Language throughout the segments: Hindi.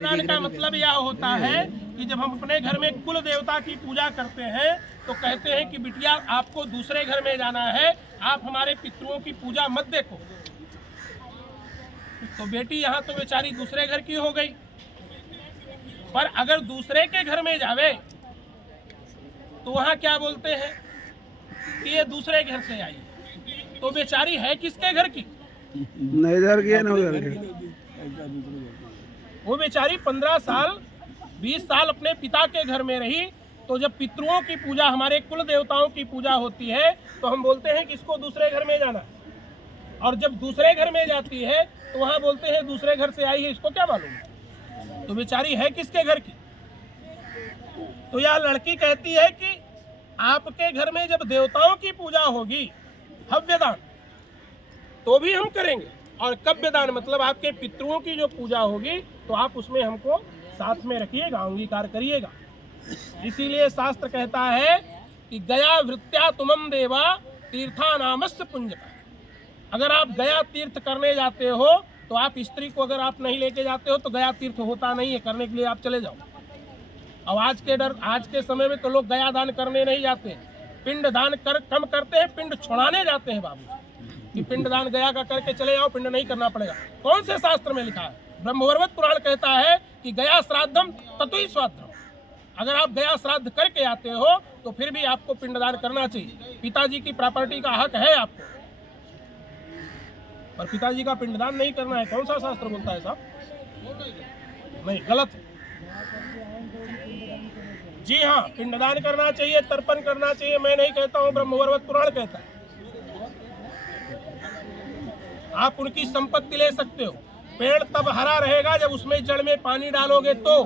पिंडदान का मतलब यह होता है कि जब हम अपने घर में कुल देवता की पूजा करते हैं तो कहते हैं कि बिटिया आपको दूसरे घर में जाना है, आप हमारे पितरों की पूजा मत देखो। तो बेटी यहाँ तो बेचारी दूसरे घर की हो गई, पर अगर दूसरे के घर में जावे तो वहाँ क्या बोलते हैं कि ये दूसरे घर से आई, तो बेचारी है किसके घर की? न इधर की है न उधर की। वो बेचारी 15 साल 20 साल अपने पिता के घर में रही, तो जब पितरों की पूजा, हमारे कुल देवताओं की पूजा होती है तो हम बोलते हैं कि इसको दूसरे घर में जाना, और जब दूसरे घर में जाती है तो वहाँ बोलते हैं दूसरे घर से आई है, इसको क्या मालूम, तो बेचारी है किसके घर की? तो यह लड़की कहती है कि आपके घर में जब देवताओं की पूजा होगी, हव्यदान तो भी हम करेंगे, और कव्यदान मतलब आपके पितरों की जो पूजा होगी तो आप उसमें हमको साथ में रखिएगा, अंगीकार करिएगा। इसीलिए शास्त्र कहता है कि गया वृत्त्या तुमम देवा तीर्था नामस्य पुंजका। अगर आप गया तीर्थ करने जाते हो तो आप स्त्री को अगर आप नहीं लेके जाते हो तो गया तीर्थ होता नहीं है, करने के लिए आप चले जाओ। अब आज के समय में तो लोग गया दान करने नहीं जाते, पिंड दान कम करते हैं, पिंड छोड़ाने जाते हैं बाबू, कि पिंड दान गया का करके चले जाओ, पिंड नहीं करना पड़ेगा। कौन से शास्त्र में लिखा है? ब्रह्मवैवर्त पुराण कहता है कि गया श्राद्धम ततुई स्वाद्धम। अगर आप गया श्राद्ध करके आते हो तो फिर भी आपको पिंडदान करना चाहिए। पिताजी की प्रॉपर्टी का हक है आपको, पर पिताजी का पिंडदान नहीं करना है। कौन सा शास्त्र बोलता है साहब? नहीं, गलत है। जी हाँ, पिंडदान करना चाहिए, तर्पण करना चाहिए। मैं नहीं कहता हूँ, ब्रह्मवैवर्त पुराण कहता है। आप उनकी संपत्ति ले सकते हो। पेड़ तब हरा रहेगा जब उसमें जड़ में पानी डालोगे तो।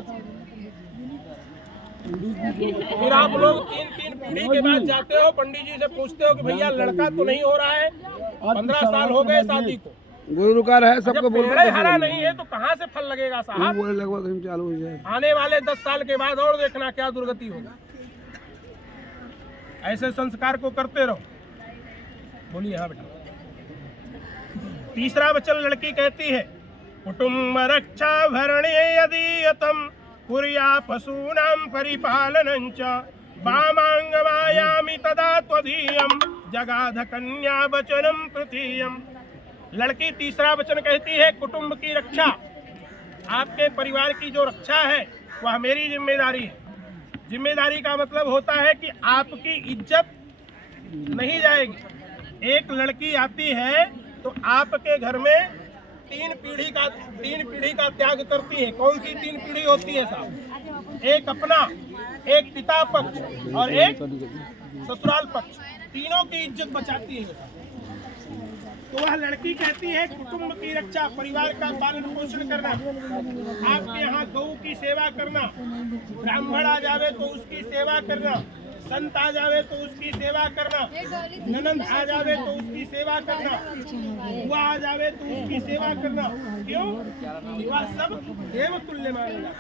फिर आप लोग 3-3 पीढ़ी के बाद जाते हो, पंडित जी से पूछते हो कि भैया लड़का तो नहीं हो रहा है, 15 साल हो गए शादी को, गुरुकार है सबको पेड़ हरा नहीं है तो कहाँ से फल लगेगा साहब? चालू हो जाए। आने वाले 10 साल के बाद और देखना क्या दुर्गति होगा। ऐसे संस्कार को करते रहो। बोलिए। हाँ बेटा। तीसरा वचन लड़की कहती है, कुटुंब रक्षा भरणे यदीयतम कुर्या पशूनां परिपालनं च वामांगमायामि तदा त्वदीयं जगाध कन्या वचनं तृतीयम्। लड़की तीसरा वचन कहती है, कुटुंब की रक्षा, आपके परिवार की जो रक्षा है वह मेरी जिम्मेदारी है। जिम्मेदारी का मतलब होता है कि आपकी इज्जत नहीं जाएगी। एक लड़की आती है तो आपके घर में 3 पीढ़ी का त्याग करती है। कौन सी 3 पीढ़ी होती है साहब? एक अपना, एक पिता पक्ष और एक ससुराल पक्ष, तीनों की इज्जत बचाती है। तो वह लड़की कहती है कुटुंब की रक्षा, परिवार का पालन पोषण करना, आपके यहाँ गौ की सेवा करना, ब्राह्मण आ जावे तो उसकी सेवा करना, संत आ जावे तो उसकी सेवा करना, ननंद आ जावे तो उसकी सेवा करना, बुआ आ जावे तो उसकी सेवा करना। क्यों? वह सब देव तुल्य मानेगा।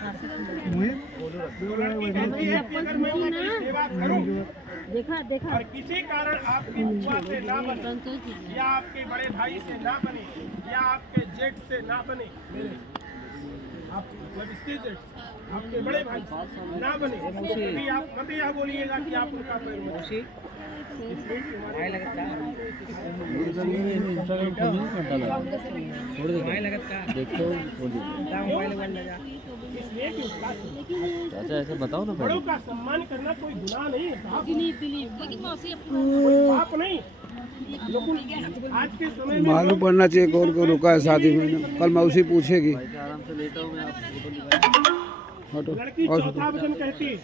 लड़की कहती है कि अगर मैं उनकी सेवा करूं और किसी कारण आपकी बुआ से ना बने, या आपके बड़े भाई से ना बने, या आपके जेठ से ना बने, आपके बड़े भाई ना बने, तो कभी आप मत यह बोलिएगा कि आप उनका पैर अच्छा ऐसे बताओ ना। बड़ों का सम्मान करना कोई गुनाह नहीं है साहब, आप नहीं। आज के समय में मालूम पड़ना चाहिए कौन को रुका है शादी में। कल मौसी पूछेगी। लड़की चौथा वचन कहती है,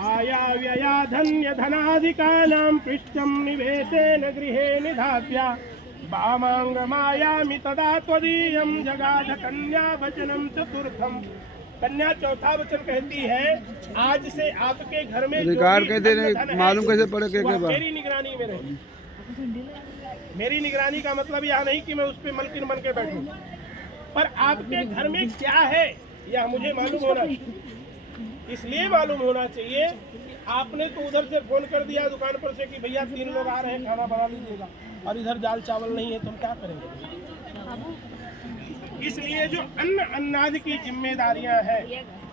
आया व्यया धन्य धनाधिकानां पृष्ठं निवेशेन गृहे निधात्या वामांग मायामि तदा त्वदीयं जगाध कन्या वचनं चतुर्थम। कन्या चौथा वचन कहती है, आज से आपके घर में अधिकार कहते नहीं, मालूम कैसे पड़े के मेरी निगरानी में रहे। मेरी निगरानी का मतलब यह नहीं कि मैं उस पर मलकिन बन के बैठूं, पर आपके घर में क्या है यह मुझे मालूम होना चाहिए। इसलिए मालूम होना चाहिए कि आपने तो उधर से फोन कर दिया दुकान पर से कि भैया 3 लोग आ रहे हैं, खाना बना लीजिएगा, और इधर दाल चावल नहीं है, तो हम क्या करेंगे? इसलिए जो अन्न अन्नादि की जिम्मेदारियां हैं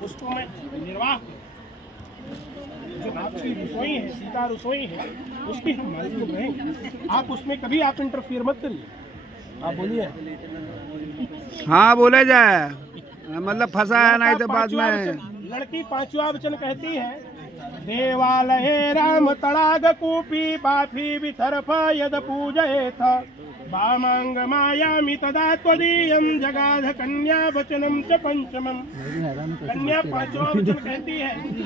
उसको मैं निर्वाह करूं। जो आपकी रसोई है, सीता रसोई है, उसकी हम मालिक रहेंगे। आप उसमें कभी आप इंटरफियर मत करिए। आप बोलिए। हाँ बोले जाए, मतलब फंसा है नहीं तो बाद में। लड़की पांचवा वचन कहती है, देवालये राम तड़ाग कूपी बाफी विथर्फ यद पूजयेथ वामांग मायामि तदा त्वदीयं जगाध कन्या वचनम च पंचमम। कन्या पांचवा वचन कहती है कि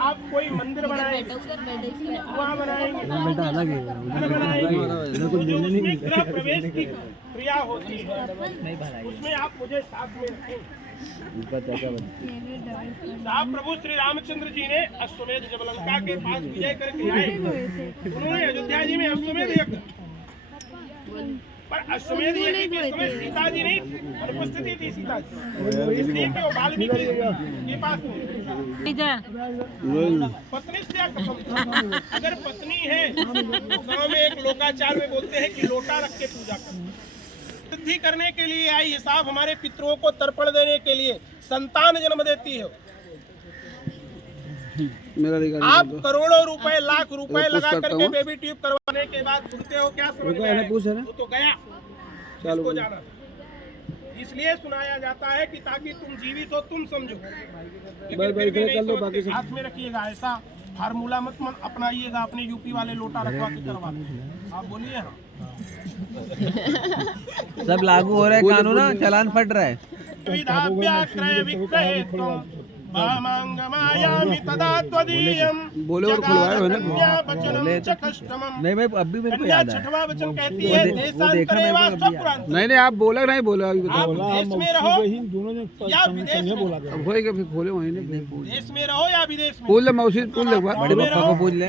आप कोई मंदिर बनाएंगे, कुआं बनाएंगे, घर बनाएंगे, जो उसमें गृह प्रवेश की क्रिया होती है उसमें आप मुझे साथ में रखेंगे। साहब प्रभु श्री रामचंद्र जी ने अश्वमेध जब लंका के पास विजय करके आए, उन्होंने अयोध्या जी में अश्वमेध यज्ञ, पर अश्वमेध यज्ञ के समय सीता जी नहीं अनुपस्थिति थी। सीता जी इसलिए कि वो वाल्मीकि के पास पत्नी से अगर पत्नी है तो गांव में एक लोकाचार में बोलते हैं कि लोटा रख के पूजा कर सिद्धि करने के लिए आई है साहब। हमारे पितरों को तर्पण देने के लिए संतान जन्म देती है। आप करोड़ों रुपए लाख रुपए लगा करके बेबी ट्यूब करवाने के बाद सुनते हो क्या समझ में आया? वो तो गया, इसको जाना। इसलिए सुनाया जाता है कि ताकि तुम जीवित हो तुम समझो। हाथ में रखिएगा, ऐसा फार्मूला मत अपनाइएगा अपने यूपी वाले लोटा रखवा के करवा। आप बोलिए। सब लागू हो रहा है कानून, चालान फट रहा है। बोले और खुलवाए हो ना। नहीं मैं अभी मेरे को याद है। छठवां वचन कहती है देशांतरेवा स्वपुरांत। नहीं आप बोला नहीं बोला अभी बताओ। देश में रहो या विदेश में, होएगा फिर खोले वहीं देश में रहो या विदेश में, पूछ ले मौसी पूछ ले बड़े पापा को पूछ ले।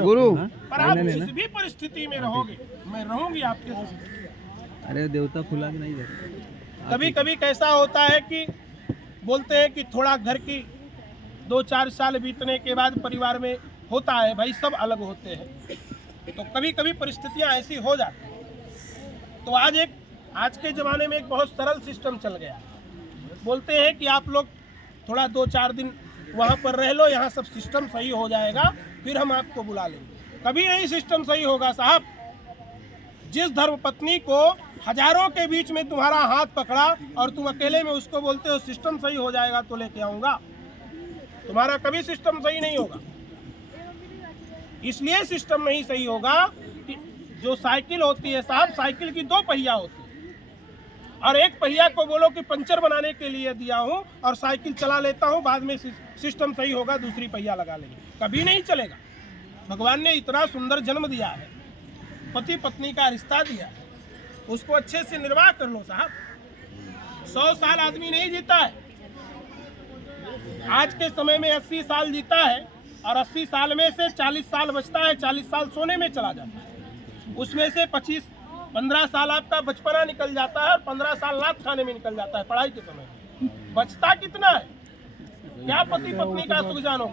गुरु। पर आप जिस भी परिस्थिति में रहोगे मैं रहूंगी आपके साथ। अरे देवता खुला नहीं देता। कभी कभी कैसा होता है कि बोलते हैं कि थोड़ा घर की 2-4 साल बीतने के बाद परिवार में होता है, भाई सब अलग होते हैं, तो कभी कभी परिस्थितियां ऐसी हो जाती हैं। तो आज के ज़माने में एक बहुत सरल सिस्टम चल गया। बोलते हैं कि आप लोग थोड़ा 2-4 दिन वहाँ पर रह लो, यहाँ सब सिस्टम सही हो जाएगा, फिर हम आपको बुला लेंगे। कभी नहीं सिस्टम सही होगा साहब। जिस धर्म पत्नी को हजारों के बीच में तुम्हारा हाथ पकड़ा और तुम अकेले में उसको बोलते हो सिस्टम सही हो जाएगा तो लेके आऊंगा, तुम्हारा कभी सिस्टम सही नहीं होगा। इसलिए सिस्टम नहीं सही होगा कि जो साइकिल होती है साहब, साइकिल की 2 पहिया होती है और एक पहिया को बोलो कि पंचर बनाने के लिए दिया हूं और साइकिल चला लेता हूं, बाद में सिस्टम सही होगा दूसरी पहिया लगा लेंगे, कभी नहीं चलेगा। भगवान ने इतना सुंदर जन्म दिया है, पति पत्नी का रिश्ता दिया है, उसको अच्छे से निर्वाह कर लो साहब। 100 साल आदमी नहीं जीता है, आज के समय में 80 साल जीता है और 80 साल में से 40 साल बचता है, 40 साल सोने में चला जाता है, उसमें से 15 साल आपका बचपना निकल जाता है और 15 साल लात खाने में निकल जाता है पढ़ाई के समय। बचता कितना है? क्या पति पत्नी का सुख जानो।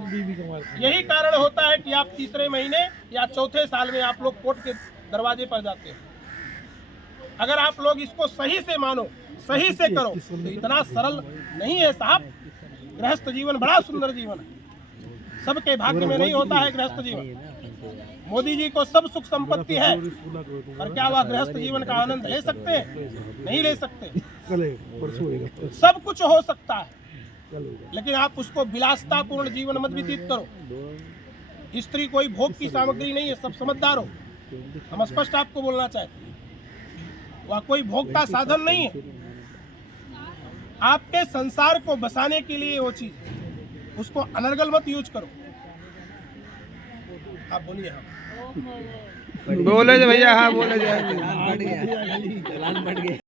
यही कारण होता है कि आप तीसरे महीने या चौथे साल में आप लोग कोर्ट के दरवाजे पर जाते हैं। अगर आप लोग इसको सही से मानो, सही से करो तो इतना सरल नहीं है साहब। गृहस्थ जीवन बड़ा सुंदर जीवन है, सबके भाग्य में नहीं होता है गृहस्थ जीवन। मोदी जी को सब सुख संपत्ति है, पर क्या वह गृहस्थ जीवन का आनंद ले सकते हैं? नहीं ले सकते। सब कुछ हो सकता है लेकिन आप उसको विलासतापूर्ण जीवन मत व्यतीत करो। स्त्री कोई भोग की सामग्री नहीं है, सब समझदार हो। हम स्पष्ट आपको बोलना चाहते हैं, वह कोई भोग का साधन नहीं है। आपके संसार को बसाने के लिए वो चीज, उसको अनर्गल मत यूज करो। आप बोलिए। हाँ बोले भैया, हाँ बोले जाए। चालान फट गया।